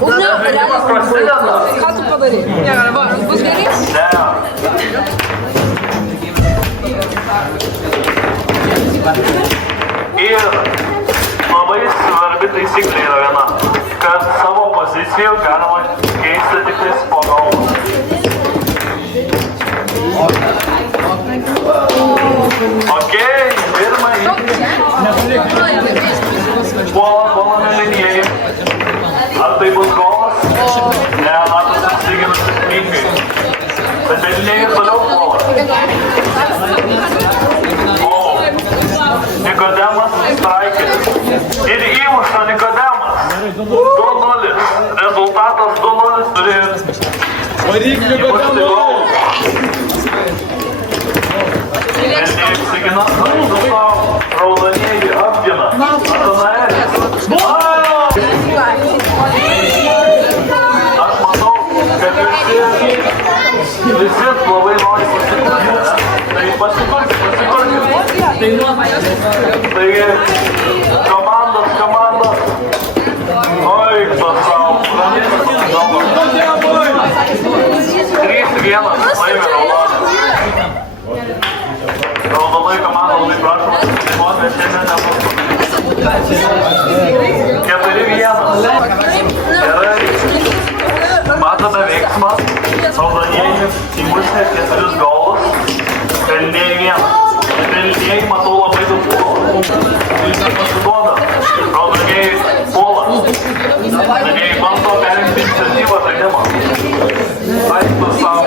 Žaidimas prasideda. Ką tu padarai? Va, bus gerai? Ir labai svarbi taisyklė yra viena, kad savo pozicijų galima keisti tik po galvą. Okei, pirmąjį. Puolame linijai. Ar tai bus golas? Ne, Natas apsigina sėkmingai. Bet linijai ir toliau puola. Nikodemas straikis. Ir įmuša Nikodemas. 2-0. Rezultatas 2-0 turi įmušti golą. Elniai apsigina. Raudonieji apgina. Natanaelis. Aš manau, kad visi labai nori pasikurti. Tai pasikurti. Taigi, komandos. Oi, pasau. 3-1 laimė Raudonai komanda labai prašoma susitikoti, bet šiandien nebus. 4-1. Gerai. Matome veiksmą. Raudonieji įmušė 4 golus. Elniai 1. Elniai matau labai daug puolų. Jis nepasiduoda. Raudonieji puola. Elniai bando perimti iniciatyvą žaidimą. Aiktų savo.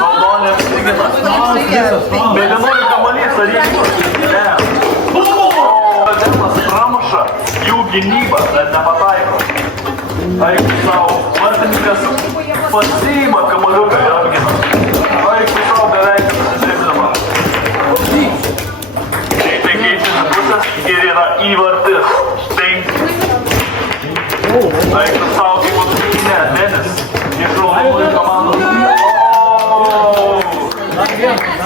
Raudonė apsigina. Mėlynųjų kamuolys ar įmuš? Ne. Rademas pramuša jų gynybą, bet nepataiko. Aiktų savo. Vartininkas pasiima kamuoliuką ir apgina. Aiktų savo beveik susitripdama. Greitai keičiasi pusės ir yra įvartis. 5. Aiktų savo kaip atsakinė Denis. Iš raudonųjų komandos.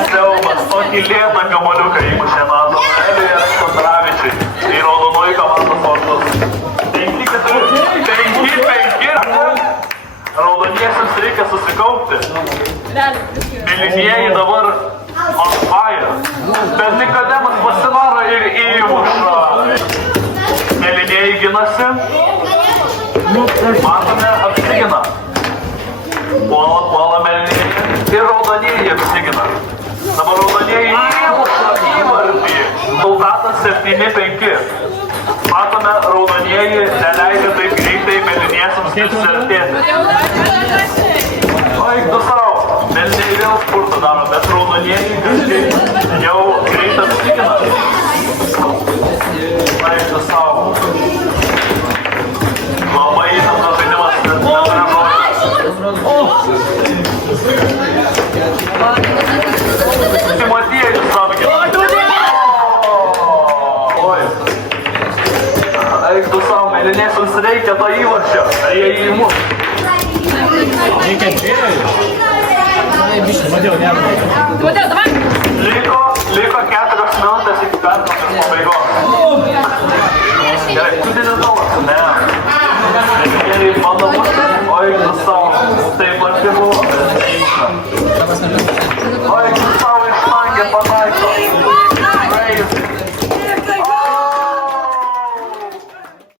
Siaubas, tokį lėtą kamuoliuką įmušė Natanaeliui ir Kondravičiui. Tai raudonųjų komandos vartus. 5-4. Raudoniesiams reikia susikaupti. Mėlynieji dabar on fire. Bet Nikodemas pasidaro ir įmuša. Mėlynieji ginasi. Matome apsigina. Puola mėlynieji. Ir raudonieji apsigina. Dabar raudonieji įmuša įvartį. Rezultatas 7-5. Matome, raudonieji neleidžia taip greitai mėlyniesiams išsiartėti. Aiktų savo. Mėlyniai vėl spurtą daro, bet raudonieji kažkaip jau greit apsigina. Aiktų savo. Labai įtamtas žaidimas, bet neturiu Timotiejus apgina. Aiktų savo, mėlyniesiams reikia to įvarčio, ar jie įmuš. Reikia dviejų. Matėjau, ne. Liko 4 minutės iki pertraukos pabaigos. Gerai, tu didin